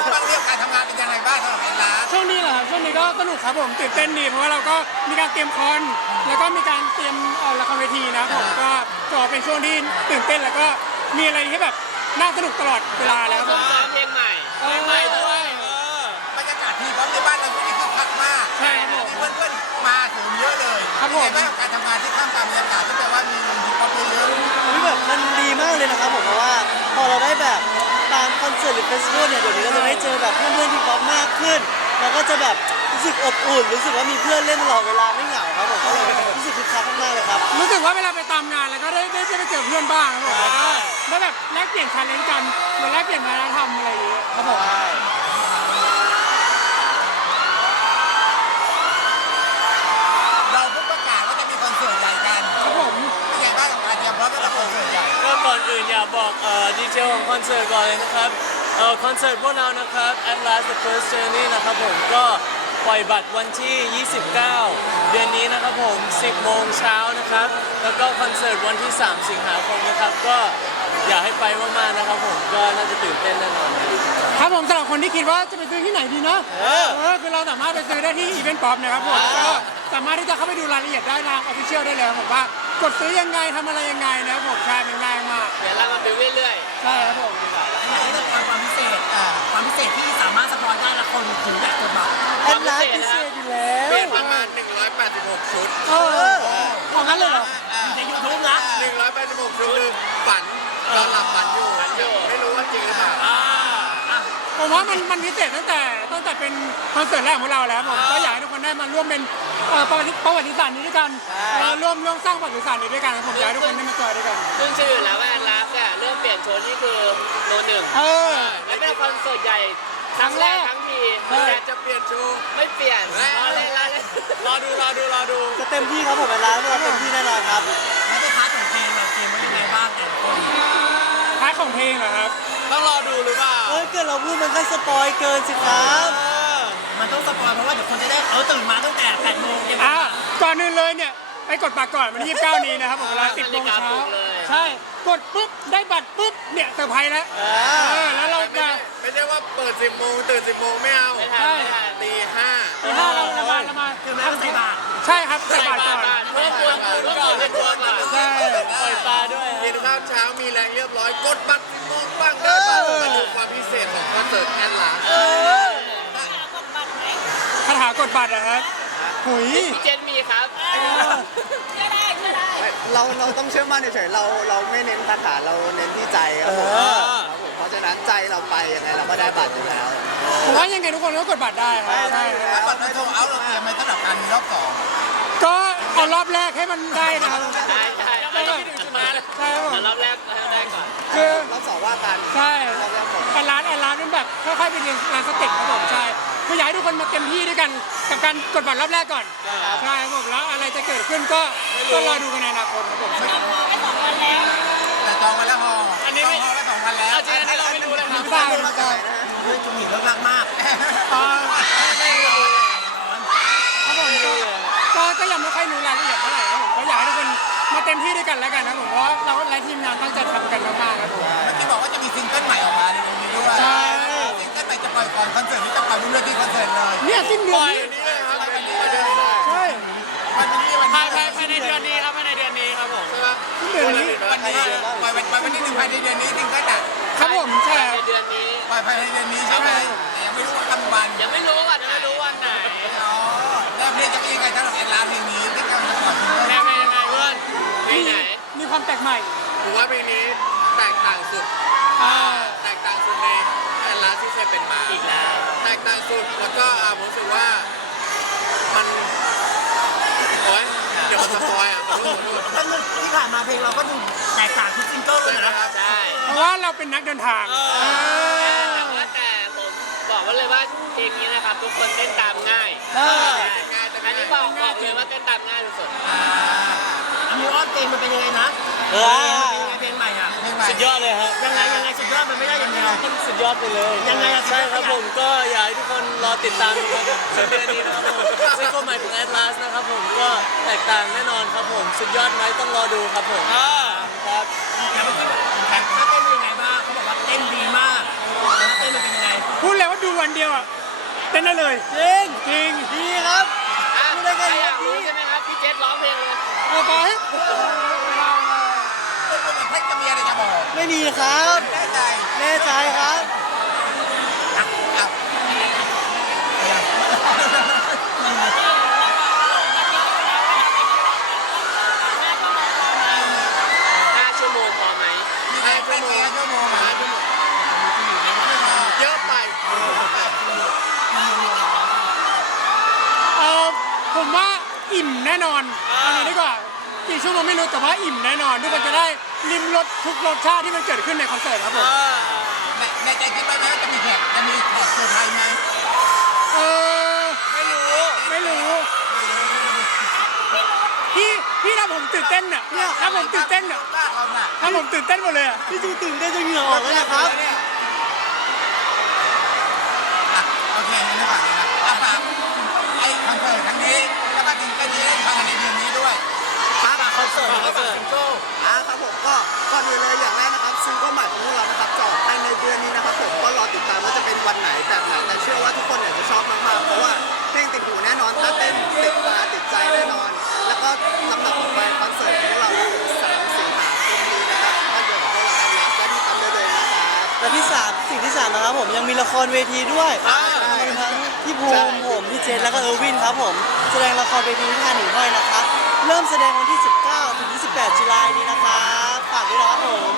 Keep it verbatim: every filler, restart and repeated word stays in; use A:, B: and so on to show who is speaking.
A: บ้างเรื่องการทำงานเป็นยังไงบ้างสำหรับแอนลา
B: ช่วงนี้เหรอครับช่วงนี้ก็สนุกครับผมตื่นเต้นดีเพราะว่าเราก็มีการเตรียมคอนแล้วก็มีการเตรียมเอ่อละครเวทีนะครับผมก็ก็เป็นช่วงที่ตื่นเต้นแล้วก็มีอะไรที่แบบน่าสนุกตลอดเวลาแล้วครับผม
C: เพลงใหม่
B: เพลงใหม่ด้วย
A: บรรยากาศที่ป๊อปในบ้านเราที่นี่คึกคักมาก
B: ใช่ครับผม
A: มีเพื่อนๆมาถึงเยอะเลย
B: ครับผม
A: เป็นไงบ้างกับการทำงานที่ท่ามกลางบรรยากาศที่แปลว่ามีมีป๊อปเยอะ
D: อุ๊ยแบบมันดีมากเลยนะครับผมเพราะว่าพอเราได้แบบตามคอนเสิร์ตหรือเฟสติวัลเนี่ยเดี๋ยวนี้เราจะได้เจอแบบเพื่อนๆที่ป๊อปมากขึ้นเราก็จะแบบรู้สึกอบอุ่นรู้สึกว่ามีเพื่อนเล่นตลอดเวลาไม่เหงาครับผมก็เลยรู้สึกคึกคักมากๆเลยครับ
B: รู้สึกว่าเวลาไปตามงานแล้วก็ได้ได้ได้ไปเจอเพื่อนบ้างครับผมแล้วก็ได้แบบแลกเปลี่ยนชาเลนจ์กันเหมือนแลกเปลี่ยนวัฒนธรรมอะไรอย่างเงี้ยครับผม
A: ๆเราเพิ่งประกาศว่าจะมีคอนเสิร์ตใหญ่กัน
B: ครับผม
A: เป็นไงบ้างกับการเตรียมพร้อมสำหรับคอนเสิร์ตใหญ่
E: ก็ก่อนอื่นอยากบอกเอ่อดีเทลของคอนเสิร์ตก่อนเลยนะครับเอ่อคอนเสิร์ตพวกเรานะครับ Atlas The First Journey นะครับผมก็ปล่อยบัตรวันที่ ยี่สิบเก้า เดือนนี้นะครับผม สิบโมงเช้านะครับ แล้วก็คอนเสิร์ตวันที่ สาม สิงหาคมนะครับ ก็อยากให้ไปมากๆนะครับผมก็น่าจะตื่นเต้นแน่นอนนะครับ
B: ครับผมสำหรับคนที่คิดว่าจะไปซื้อที่ไหนดีนะเออคือเราสามารถไปซื้อได้ที่อีเวนต์ป๊อปนะครับผมก็สามารถที่จะเข้าไปดูรายละเอียดได้ทางออฟฟิเชียลได้เลยครับผมว่ากดซื้อยังไงทำอะไรยังไงนะครับผมใช่เป็นง่ายมาก
C: เดี๋ยวเรามาดูเรื่อย
B: ใช่ครับผม
F: เรื่องความพิเศษความพิเศษที่สามารถสปอยได้ละคนถึงแบบกดบัตร
D: แอดลาสพิเศษอยู่แล้ว
E: เปลี่ยนประมาณหนึ่งร้อยแปดสิบหกชุด
B: เออของนั้นเลยเหรอ
F: ในยูทูบนะ
E: หนึ่งร้อยแปดสิบหกชุดคือฝันตอนหลับฝันอยู่ไม่รู้ว่าจริงหรือเปล่า
B: ผมว่ามันมันพิเศษตั้งแต่ตั้งแต่เป็นคอนเสิร์ตแรกของเราแล้วผมก็อยากให้ทุกคนได้มาร่วมเป็นเอ่อประวัติประวัติศาสตร์นี้ด้วยกันเอ่อร่วมร่วมสร้างประวัติศาสตร์นี้ด้วยกันครับผมอยากให้ทุกคนได้มาจอยด้วยกัน
C: ๆซึ่งชื่ออยู่แล้วว่าแอนลาฟเนี่ยเริ่มเปลี่ยนโชว์นี่คือโนหนึ่ง
B: เออ
C: และเป็นคอนเสิร์ตใหญ่ครั้งแรกทั้งที
B: ใช่
E: อยากจะเปลี่ยนชู
C: ไม่เปลี่ยนรอเล่นรอเล่น
E: รอดูรอดูรอดู
D: จะเต็มที่ครับผมแอดลาสเราเต็มที่แน่นอนครับ
F: แล้วในพาร์ทของเพลงเราเตรียมไว้ยังไงบ้างแต่ละคน
B: พาร์ทของเพลงเหรอครับ
E: ต้องรอดูหรือเปล่า
D: เอ้ยเกิดเราพูดมันก็สปอยเกินสิครับ
F: มันต้องสปอยเพราะว่าเดี๋ยวคนจะได้เออตื่นมาตั้งแต่แปดโมงยังไง
B: อ่ะก่อนอื่นเลยเนี่ยไปกดบัตรก่อนวันที่ยี่สิบเก้านี้นะครับผมเวลาสิบโมงเช้าใช่กดปุ๊บได้บัตรปุ๊บเนี่ยเซอร์ไพรส์แล้วเออแล้วเรา
E: ไม่
B: จะ
E: ใช่ไม่ใช่ว่าเปิดสิบโมงตื่นสิบโมงไม่เอา
C: ไม่ทันไม่ทัน
E: ตีห้า
B: ตีห้าเราละมาละมา
F: คือแม้ว่าใส่บาตร
B: ใช่ครับใส่
C: ใส่
B: บาตร
C: บา
B: ก่
C: ต
B: อน
C: รเพื่อควรคืนก่อนเป็นควรก่อน
B: ใช่
E: ปล่อยปลาด้วยกินข้าวเช้ามีแรงเรียบร้อยกดบัตรสิบโมงบ้างได้บัตรมาดูความพิเศษของคอนเสิร์ตแอนหลัง
B: คาถากดบัตรนะครับหุย
C: พี่เจนมีครับ
G: เราเราต้องเชื่อมั่นเฉยๆเราเราไม่เน้นคาถาเราเน้นที่ใจครับผมครับผมเพราะฉะนั้นใจเราไปยังไงเราก็ได้บัตรอยู่แล้ว
B: ผมว่ายังไงทุกคนก็กดบัตรได้ครับใช่
A: แล้วบัตรในโซเอาเราเตรียมไว้สำหรับการมีรอบสอง
B: ก็เอารอบแรกให้มันได้นะครับ
C: ใช่ใช่ไม่ต้องถึงจุดนั้น
B: ใช่ครับผม
C: แต่รอบแรกให้ได้ก่อน
B: คือ
G: รอบสองว่ากัน
B: ใช่แอนร้านแอนร้านนั่นแบบค่อยๆไปเรียนร้านสเต็ปครับผมใช่คืออยากให้ทุกคนมาเต็มที่ด้วยกันกับการกดบัตรรอบแรกก่อนใช่ครับผมแล้วอะไรจะเกิดขึ้นก็ก็รอดูกันในอนาคตครับผม
A: แต่จองไว้แล้วพอ
C: อันนี้
A: จอ
C: ไม่
A: งไว้สองพันแล้ว
C: เอาจริงอันนี้เราไม่รู้เลยครับ
B: ไม่ทราบไม่ทราบ
F: เรื่องจุงหญิงเลิกรักมาก
B: อ่าครับผมก็ก็ยังไม่ค่อยรู้รายละเอียดเท่าไหร่ครับผมก็อยากให้ทุกคนมาเต็มที่ด้วยกันแล้วกันนะผมเพราะเราและทีมงานตั้งใจทำกันมากๆครับผม
A: เมื่อกี้บอกว่าจะมีซิงเกิลใหม่ออกมาในเดือนนี้ด้วย
B: ใช่
A: ซิงเกิลใหม่จะปล่อยก่อนคอนเสิร์ตนี้จะปล่อยบนเวทีคอนเสิร์ตเลย
B: เนี่ยสิ้นเดื
E: ป
B: อน
E: ล่อย
B: นี้
E: อันนี้เลยครับอันนี้เลย
B: ใช่
A: วันนี้วัน
E: ภา
A: นี้
E: ยภายภายในเดือนนี้ครับภายในเดือนนี้ครับผมใช่ไหม
B: สิ้นเดือนนี้
A: วันนี้ปล่อยวันปล่อยวันที่หนึ่งภายในเดือนนี้ซิงเกิลอ่ะ
B: ครับผมใช่ครับ
C: ในเดือนนี้
A: ปล่อยภายในเดือนนี้ใช่ไหมแต่ยังไม่รู้ว่ากำวัน
C: ยังไม่รู้ก่อนยังไม่รู้วันไหน
A: อ๋อแล้วเพลงจะเป็นยังไงสำหรับแอนลาเพลงนี้ที่กำลังจะปล่อยซิงเกิล
E: แม่เป็นยังไงเพื่อน
C: ปีไหน
B: มีความแปลกใหม่
E: ผมว่าเพลงนี้แตกต่างสุด
B: อ่า
E: แตกต่างสุดในแอนลาสที่เคยเป็นมา
C: อีกแล้ว
E: แตกต่างสุดแล้วก็อ่าผมรู้สึกว่ามันโอ๊ยเดี๋ยวมันสปอยอ่ะขอโทษขอโทษ
F: ทั้งที่ผ่านมาเพลงเราก็ดูแตกต่างทุกซิงเกิลเลยนะ
E: นะครับ
C: ใช่
B: เพราะว่าเราเป็นนักเดินทาง
C: แต่ว่าแต่ผมบอกไว้เลยว่าเพลงนี้นะครับทุกคนเต้นตามง่าย
B: เออ
C: อันนี้บอกบอกเลยว่าเต้นตามง่ายสุด
F: อามิวออนเพลงมันเป็นยังไงนะ
D: เออ
F: เป็นยังไงเพลงใหม่อ่ะ
A: เพลงใหม่
E: สุดยอดเลยฮะ
F: ยังไงยังไงสุดยอดมันไม่ได้อย่างเดียว
E: สุดยอดไปเลย
F: ยังไงอะ
E: ใช่ครับผมก็อยากให้ทุกคนรอติดตามดูครับสิ้นเดือนนี้นะครับผมซิงเกิลใหม่ของ Atlas นะครับผมก็แตกต่างแน่นอนครับผมสุดยอดไหมต้องรอดูครับผมครับ
F: แล้วเมื่อกี้แข่งท่าเต้นเป็นยังไงบ้างเขาบอกว่าเต้นดีมากแล้วเต้นมันเป็นยังไง
B: พูดเลยว่าวันเดียวอ่ะเต้นได้เลย
D: จริง
B: จริง
D: ดีครับ
C: อ่ะ
D: พูดได้แค่นี้
C: อยากรู้ใช่ไหมครับพี่เจษร้องเพลงเลย
B: เอาไป
A: คุณเป็นเพื่อนจะมีอะไรจะบอก
D: ไม่มีครับ
A: แน่ใจ
D: แน่ใจครับ
A: อ่ะ
C: ห้าชั่วโมงพอไหม
A: มีใครเป็นเมียชั่วโมง
C: ห้าชั่วโมงเยอะไป
B: เออผมว่าอิ่มแน่นอนเอันนี้ดีกว่ากี่ชั่วโมงไม่รู้แต่ว่าอิ่มแน่นอนทุกคนจะได้ลิ้มรสทุกรสชาติที่มันเกิดขึ้นในคอนเสิร์ตครับผม
A: ในในใจคิดไว้ไหมว่าจะมีแขกจะมีแขกเซอร์ไพรส์ไหม
B: เออไม่รู้ไม่รู้พี่พี่ถ้าผมตื่นเต้นอ่ะถ้าผมตื่นเต้นอ่ะ
A: บ้าเราน่ะ
B: ถ้าผมตื่นเต้นหมดเลยอ่ะ
D: พี่จูตื่นเต้นจนเหงื่อออกแล้วนะครับ
A: อ่ะโอเคงั้นไม่ฝากเลยนะอ่ะฝากไอ้คอนเสิร์ตครั้งนี้แล้วก็ถึงก็ดีได้ทางในเดือนนี้ด้วย
G: ครับคอนเสิร์ต
A: คอนเสิร์ตซิงเกิล
G: อ่าครับผมก็ก่อนอื่นเลยอย่างแรกนะครับซิงเกิลใหม่ของพวกเรานะครับจะออกภายในเดือนนี้นะครับผมก็รอติดตามว่าจะเป็นวันไหนแบบไหนแต่เชื่อว่าทุกคนเนี่ยจะชอบมากๆเพราะว่าเพลงติดหูแน่นอนถ้าเต้นติดตาติดใจแน่นอน แล้วก็ลำดับต่อไปคอนเสิร์ตของพวกเราครับผมสามสิงหาคมนี้นะครับบ้านเกิดของพวกเราแอนนาก็ที่ตามได้เลยนะครับ
D: และที่สามสิ่งที่สามนะครับผมยังมีละครเวทีด้วย
G: อ่า
D: มีทั้งพี่ภูมิผมพี่เจษแล้วก็เออร์วินครับผมแสดงละครเวทีที่ท่าหนึ่งห้อยนะครับเริ่มแสดงวันที่ สิบเก้า ถึง ยี่สิบแปด ตุลาคมนี้นะครับฝากด้วยนะครับผม